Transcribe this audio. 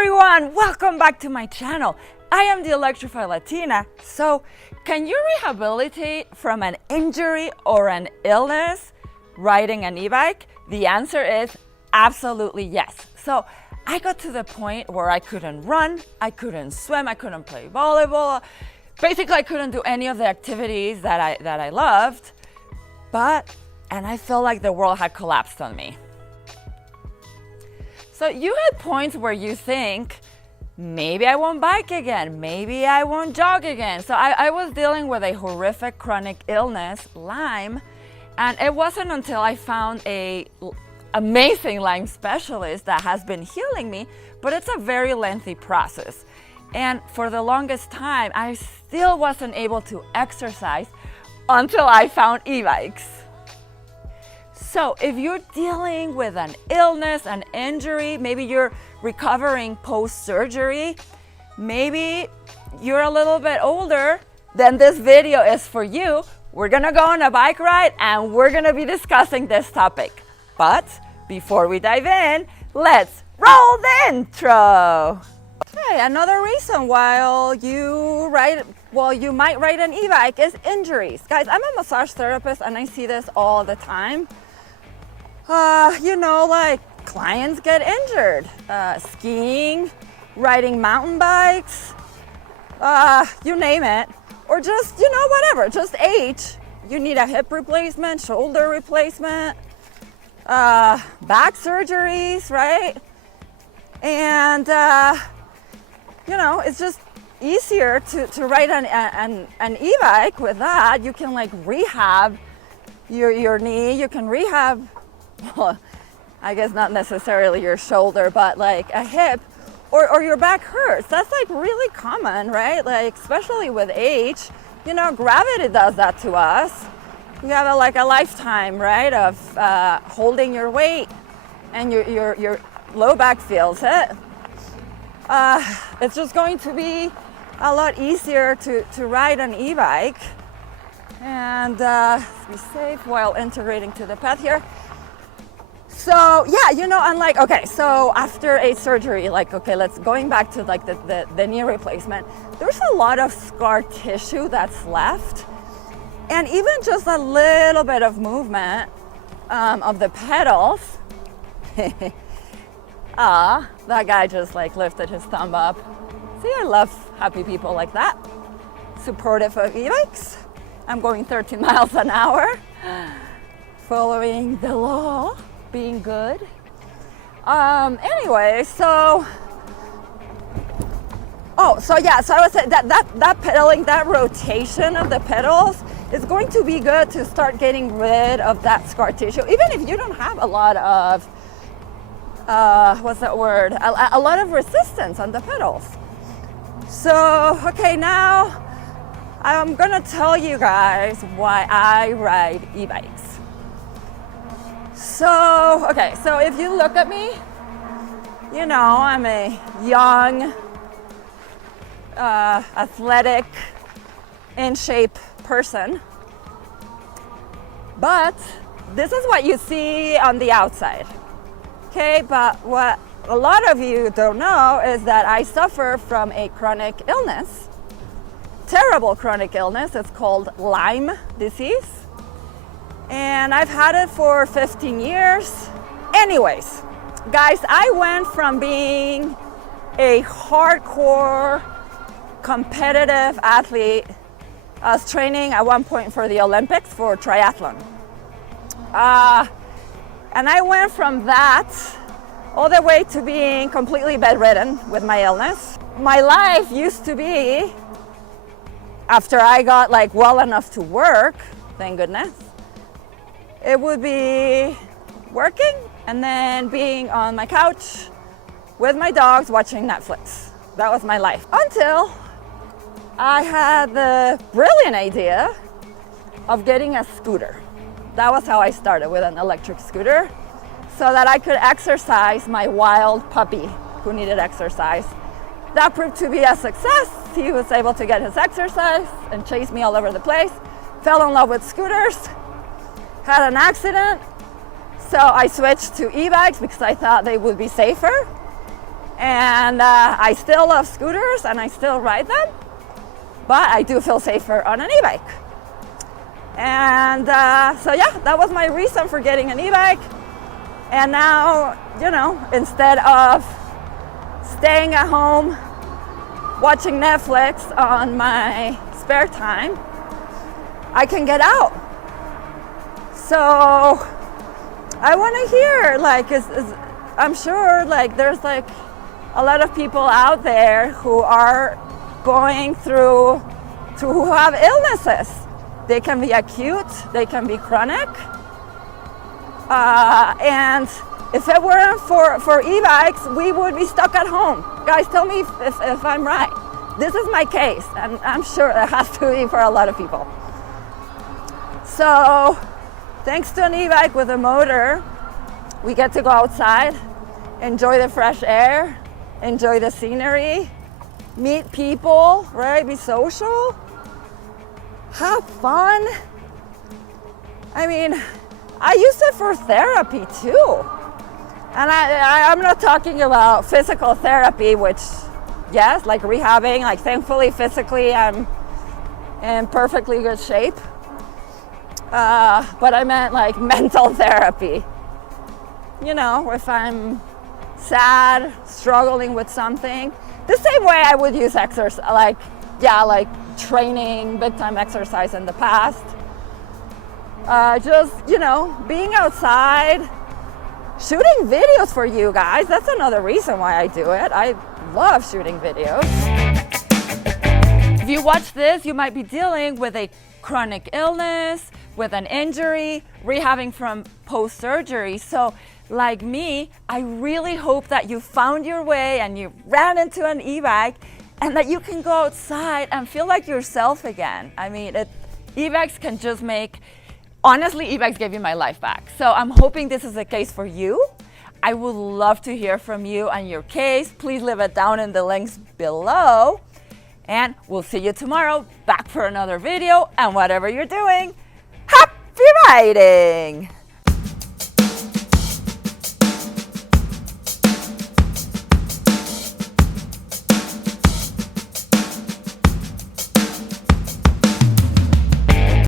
everyone, welcome back to my channel. I am the Electrified Latina. So, can you rehabilitate from an injury or an illness riding an e-bike? The answer is absolutely yes. So, I got to the point where I couldn't run, I couldn't swim, I couldn't play volleyball. Basically, I couldn't do any of the activities that I loved. And I felt like the world had collapsed on me. So you had points where you think, maybe I won't bike again, maybe I won't jog again. So I was dealing with a horrific chronic illness, Lyme, and it wasn't until I found a amazing Lyme specialist that has been healing me, but it's a very lengthy process. And for the longest time, I still wasn't able to exercise until I found e-bikes. So if you're dealing with an illness, an injury, maybe you're recovering post-surgery, maybe you're a little bit older, then this video is for you. We're gonna go on a bike ride and we're gonna be discussing this topic. But before we dive in, let's roll the intro. Okay, another reason why you might ride an e-bike is injuries. Guys, I'm a massage therapist and I see this all the time. Like clients get injured, skiing, riding mountain bikes, you name it, or just, whatever, just age. You need a hip replacement, shoulder replacement, back surgeries, right? And, it's just easier to ride an e-bike with that. You can like rehab your knee, you can rehab, well, I guess not necessarily your shoulder, but like a hip or your back hurts. That's like really common, right? Like especially with age, gravity does that to us. You have a lifetime, right, of holding your weight and your low back feels it. It's just going to be a lot easier to ride an e-bike and be safe while integrating to the path here. So yeah, so after a surgery, going back to the knee replacement, there's a lot of scar tissue that's left. And even just a little bit of movement of the pedals. That guy just lifted his thumb up. See, I love happy people like that. Supportive of e-bikes. I'm going 13 miles an hour, following the law, being good. Anyway, so I was saying that pedaling, that rotation of the pedals is going to be good to start getting rid of that scar tissue, even if you don't have a lot of a lot of resistance on the pedals. So, okay, now I'm gonna tell you guys why I ride e-bikes. So if you look at me, I'm a young, athletic, in shape person. But this is what you see on the outside. Okay, but what a lot of you don't know is that I suffer from a chronic illness, terrible chronic illness. It's called Lyme disease. And I've had it for 15 years. Anyways, guys, I went from being a hardcore competitive athlete. I was training at one point for the Olympics for triathlon. And I went from that all the way to being completely bedridden with my illness. My life used to be, after I got well enough to work, thank goodness, it would be working and then being on my couch with my dogs watching Netflix. That was my life. Until I had the brilliant idea of getting a scooter. That was how I started, with an electric scooter, so that I could exercise my wild puppy who needed exercise. That proved to be a success. He was able to get his exercise and chase me all over the place. Fell in love with scooters, had an accident, so I switched to e-bikes because I thought they would be safer. And I still love scooters and I still ride them, but I do feel safer on an e-bike. And so yeah, that was my reason for getting an e-bike. And now, you know, instead of staying at home watching Netflix on my spare time, I can get out. So I want to hear, like, I'm sure like there's like a lot of people out there who are going through, who have illnesses. They can be acute, they can be chronic. And if it weren't for e-bikes, we would be stuck at home. Guys, tell me if I'm right. This is my case, and I'm sure it has to be for a lot of people. So, thanks to an e-bike with a motor, we get to go outside, enjoy the fresh air, enjoy the scenery, meet people, right? Be social, have fun. I mean, I use it for therapy too. And I'm not talking about physical therapy, which, yes, like rehabbing, like thankfully physically I'm in perfectly good shape. But I meant like mental therapy. You know, if I'm sad, struggling with something, the same way I would use exercise, like training, big time exercise in the past. Just, you know, being outside, shooting videos for you guys. That's another reason why I do it. I love shooting videos. If you watch this, you might be dealing with a chronic illness, with an injury, rehabbing from post-surgery. So like me, I really hope that you found your way and you ran into an e-bike and that you can go outside and feel like yourself again. I mean, e-bikes can just make, honestly, e-bikes gave me my life back. So I'm hoping this is the case for you. I would love to hear from you and your case. Please leave it down in the links below. And we'll see you tomorrow, back for another video. And whatever you're doing, happy riding!